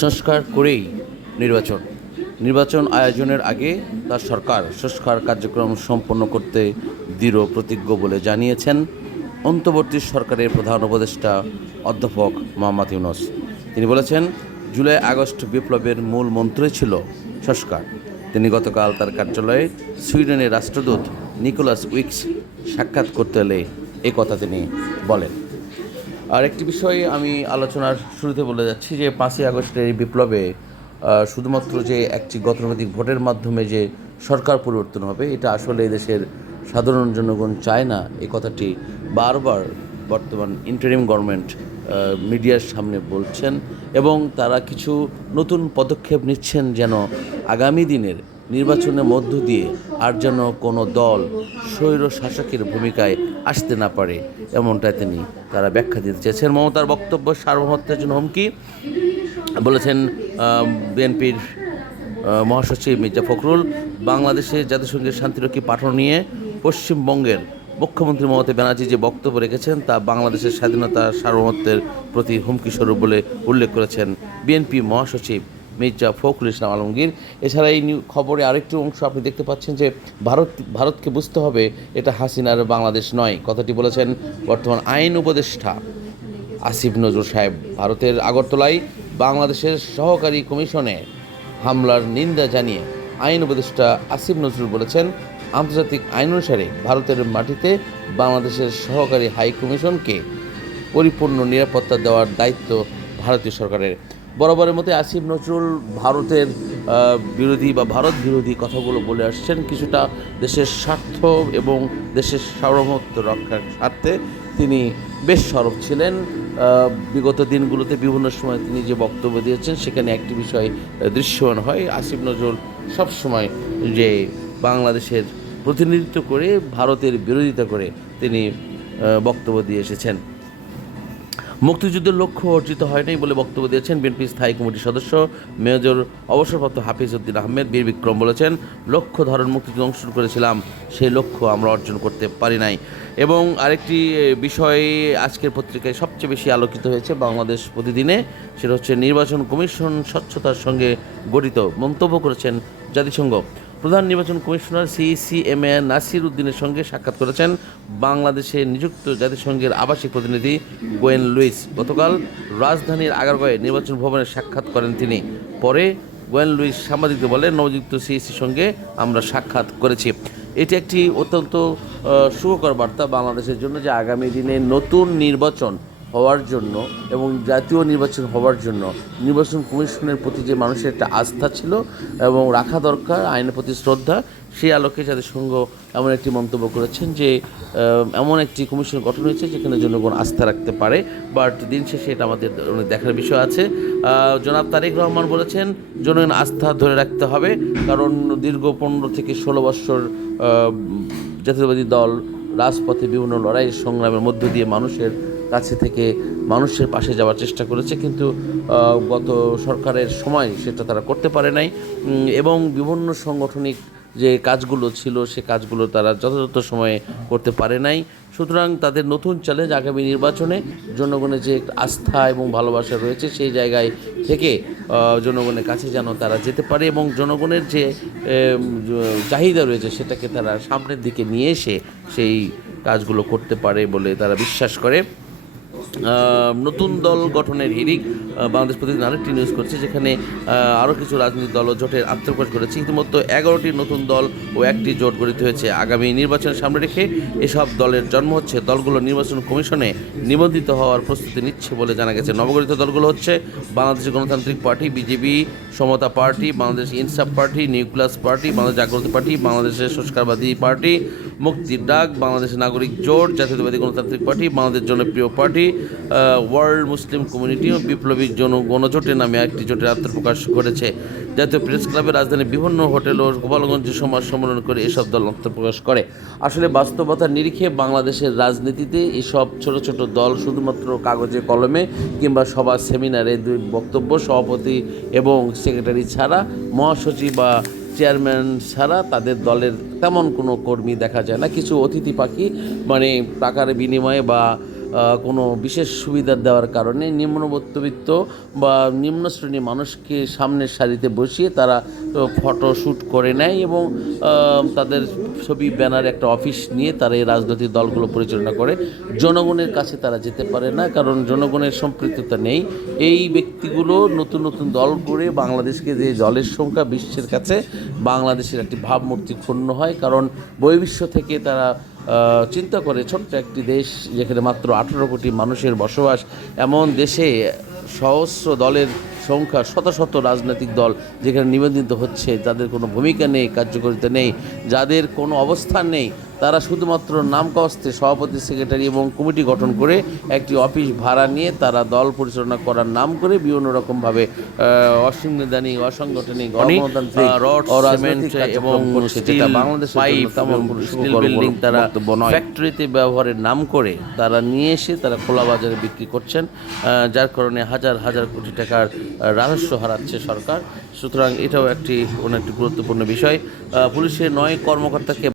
সংস্কার করেই নির্বাচন। নির্বাচন আয়োজনের আগে তার সরকার সংস্কার কার্যক্রম সম্পন্ন করতে দৃঢ় প্রতিজ্ঞ বলে জানিয়েছেন অন্তর্বর্তী সরকারের প্রধান উপদেষ্টা অধ্যাপক মোহাম্মদ ইউনুস। তিনি বলেছেন, জুলাই আগস্ট বিপ্লবের মূল মন্ত্রই ছিল সংস্কার। তিনি গতকাল তার কার্যালয়ে সুইডেনের রাষ্ট্রদূত নিকোলাস উইক্স সাক্ষাৎ করতে এলে কথা তিনি বলেন। আর একটি বিষয় আমি আলোচনার শুরুতে বলে যাচ্ছি যে পাঁচই আগস্টের এই বিপ্লবে শুধুমাত্র যে একটি গতানুগতিক ভোটের মাধ্যমে যে সরকার পরিবর্তন হবে, এটা আসলে দেশের সাধারণ জনগণ চায় না এই কথাটি বারবার বর্তমান ইন্টারিম গভর্নমেন্ট মিডিয়ার সামনে বলছেন এবং তারা কিছু নতুন পদক্ষেপ নিচ্ছেন যেন আগামী দিনের নির্বাচনের মধ্য দিয়ে আর যেন কোনো দল স্বৈর শাসকের ভূমিকায় আসতে না পারে, এমনটাই তিনি তারা ব্যাখ্যা দিতে চেয়েছেন। মমতার বক্তব্য, সার্বভৌমত্বের জন্য হুমকি বলেছেন বিএনপির মহাসচিব মির্জা ফখরুল। বাংলাদেশে জাতিসংঘের শান্তিরক্ষী পাঠানো নিয়ে পশ্চিমবঙ্গের মুখ্যমন্ত্রী মমতা ব্যানার্জি যে বক্তব্য রেখেছেন, তা বাংলাদেশের স্বাধীনতা, সার্বভৌমত্বের প্রতি হুমকি স্বরূপ বলে উল্লেখ করেছেন বিএনপি মহাসচিব মির্জা ফখরুল ইসলাম আলমগীর। এছাড়া এই নিউ- খবরে আরেকটি অংশ আপনি দেখতে পাচ্ছেন যে ভারত ভারতকে বুঝতে হবে এটা হাসিনার বাংলাদেশ নয়। কথাটি বলেছেন বর্তমান আইন উপদেষ্টা আসিফ নজরুল সাহেব। ভারতের আগরতলায় বাংলাদেশের সহকারী কমিশনে হামলার নিন্দা জানিয়ে আইন উপদেষ্টা আসিফ নজরুল বলেছেন, আন্তর্জাতিক আইন অনুসারে ভারতের মাটিতে বাংলাদেশের সহকারী হাই কমিশনকে পরিপূর্ণ নিরাপত্তা দেওয়ার দায়িত্ব ভারতীয় সরকারের। বরাবরের মতে আসিফ নজরুল ভারতের বিরোধী বা ভারত বিরোধী কথাগুলো বলে আসছেন। কিছুটা দেশের স্বার্থ এবং দেশের সার্বভৌমত্ব রক্ষার স্বার্থে তিনি বেশ সরব ছিলেন। বিগত দিনগুলোতে বিভিন্ন সময় তিনি যে বক্তব্য দিয়েছেন, সেখানে একটি বিষয় দৃশ্যমান হয়। আসিফ নজরুল সবসময় যে বাংলাদেশের প্রতিনিধিত্ব করে, ভারতের বিরোধিতা করে তিনি বক্তব্য দিয়ে এসেছেন। মুক্তিযুদ্ধের লক্ষ্য অর্জিত হয়নি বলে বক্তব্য দিয়েছেন বিএনপি স্থায়ী কমিটির সদস্য মেজর অবসরপ্রাপ্ত হাফিজ উদ্দিন আহমেদ। বীর বিক্রম বলেছেন, লক্ষ্য ধারণ মুক্তিযুদ্ধ অংশগ্রহণ করেছিলাম, সেই লক্ষ্য আমরা অর্জন করতে পারি নাই। এবং আরেকটি বিষয় আজকের পত্রিকায় সবচেয়ে বেশি আলোকিত হয়েছে বাংলাদেশ প্রতিদিনে, সেটা হচ্ছে নির্বাচন কমিশন স্বচ্ছতার সঙ্গে গঠিত মন্তব্য করেছেন জাতিসংঘ। প্রধান নির্বাচন কমিশনার সিসিএমএ নাসির উদ্দিনের সঙ্গে সাক্ষাৎ করেছেন বাংলাদেশে নিযুক্ত জাতিসংঘের আবাসিক প্রতিনিধি গোয়েন লুইস। গতকাল রাজধানীর আগারগাঁয়ে নির্বাচন ভবনে সাক্ষাৎ করেন তিনি। পরে গোয়েন লুইস সাংবাদিকদের বলেন, নবযুক্ত সিইসির সঙ্গে আমরা সাক্ষাৎ করেছি। এটি একটি অত্যন্ত সুখকর বার্তা বাংলাদেশের জন্য যে আগামী দিনে নতুন নির্বাচন হওয়ার জন্য এবং জাতীয় নির্বাচন হওয়ার জন্য নির্বাচন কমিশনের প্রতি যে মানুষের একটা আস্থা ছিল এবং রাখা দরকার আইনের প্রতি শ্রদ্ধা সেই আলোকে জাতিসংঘ এমন একটি মন্তব্য করেছেন যে এমন একটি কমিশন গঠন হয়েছে যেখানে জনগণ আস্থা রাখতে পারে বাট দিন শেষে এটা আমাদের দেখার বিষয় আছে। জনাব তারেক রহমান বলেছেন জনগণ আস্থা ধরে রাখতে হবে কারণ দীর্ঘ পনেরো থেকে ষোলো আহ, জাতীয়বাদী দল রাজপথে বিভিন্ন লড়াই সংগ্রামের মধ্য দিয়ে মানুষের কাছে থেকে মানুষের পাশে যাওয়ার চেষ্টা করেছে, কিন্তু গত সরকারের সময় সেটা তারা করতে পারে নাই। এবং বিভিন্ন সাংগঠনিক যে কাজগুলো ছিল, সে কাজগুলো তারা যথাযথ সময়ে করতে পারে নাই। সুতরাং তাদের নতুন চ্যালেঞ্জ আগামী নির্বাচনে জনগণের যে আস্থা এবং ভালোবাসা রয়েছে, সেই জায়গায় থেকে জনগণের কাছে যেন তারা যেতে পারে এবং জনগণের যে চাহিদা রয়েছে সেটাকে তারা সামনের দিকে নিয়ে এসে সেই কাজগুলো করতে পারে বলে তারা বিশ্বাস করে। নতুন দল গঠনের হিরিক বাংলাদেশ প্রতিদিন আরেকটি নিউজ করছে যেখানে আরও কিছু রাজনৈতিক দল ও জোটের আত্মপ্রকাশ করেছে। ইতিমধ্যে এগারোটি নতুন দল ও একটি জোট গঠিত হয়েছে। আগামী নির্বাচনের সামনে রেখে এসব দলের জন্ম হচ্ছে। দলগুলো নির্বাচন কমিশনে নিবন্ধিত হওয়ার প্রস্তুতি নিচ্ছে বলে জানা গেছে। নবগঠিত দলগুলো হচ্ছে বাংলাদেশ গণতান্ত্রিক পার্টি, বিজেপি, সমতা party, Bangladesh Insaf party, nucleus party, Bangladesh জাগ্রত পার্টি, বাংলাদেশের সংস্কারবাদী পার্টি, মুক্তির ডাক, বাংলাদেশ নাগরিক জোট, জাতীয়তাবাদী গণতান্ত্রিক party, Bangladesh Janapriya party world Muslim community ও বিপ্লবী জন গণজোটের নামে একটি জোটের আত্মপ্রকাশ করেছে। জাতীয় প্রেস ক্লাবে রাজধানীর বিভিন্ন হোটেল ও গোপালগঞ্জে সমাজ সম্মেলন করে এসব দল আত্মপ্রকাশ করে। আসলে বাস্তবতার নিরিখে বাংলাদেশের রাজনীতিতে এসব ছোট ছোট দল শুধুমাত্র কাগজে কলমে কিংবা সভা সেমিনারে দুই বক্তব্য, সভাপতি এবং সেক্রেটারি ছাড়া, মহাসচিব বা চেয়ারম্যান ছাড়া তাদের দলের তেমন কোনো কর্মী দেখা যায় না। কিছু অতিথি পাখি মানে টাকার বিনিময়ে বা কোনো বিশেষ সুবিধা দেওয়ার কারণে নিম্ন মধ্যবিত্ত বা নিম্ন শ্রেণির মানুষকে সামনের সারিতে বসিয়ে তারা ফটো শ্যুট করে নেয় এবং তাদের ছবি, ব্যানার একটা অফিস নিয়ে তারা এই রাজনৈতিক দলগুলো পরিচালনা করে। জনগণের কাছে তারা যেতে পারে না, কারণ জনগণের সম্পৃক্ততা নেই। এই ব্যক্তিগুলো নতুন নতুন দল করে বাংলাদেশকে যে দলের সংখ্যা বিশ্বের কাছে বাংলাদেশের একটি ভাবমূর্তি ক্ষুণ্ণ হয়, কারণ বহির্বিশ্ব থেকে তারা চিন্তা করে ছোট্ট একটি দেশ যেখানে মাত্র আঠেরো কোটি মানুষের বসবাস, এমন দেশে সহস্র দলের সংখ্যা শত শত রাজনৈতিক দল যেখানে নিবেদিত হচ্ছে, যাদের কোনো ভূমিকা নেই, কার্যকারিতা নেই, যাদের কোনো অবস্থান নেই তারা শুধুমাত্র নাম কস্তে সভাপতি সেক্রেটারি এবং কমিটি গঠন করে একটি অফিস ভাড়া নিয়ে তারা দল পরিচালনা করার নাম করে বিভিন্ন রকমভাবে অসাংবিধানিক অসাংগঠনিক এবং বিল্ডিং তারা ফ্যাক্টরিতে ব্যবহারের নাম করে তারা নিয়ে এসে তারা খোলা বাজারে বিক্রি করছেন যার কারণে হাজার হাজার কোটি টাকার রাজস্ব হারাচ্ছে সরকার। সুতরাং এটাও একটি অনেক একটি গুরুত্বপূর্ণ বিষয়। পুলিশের নয় কর্মকর্তাকে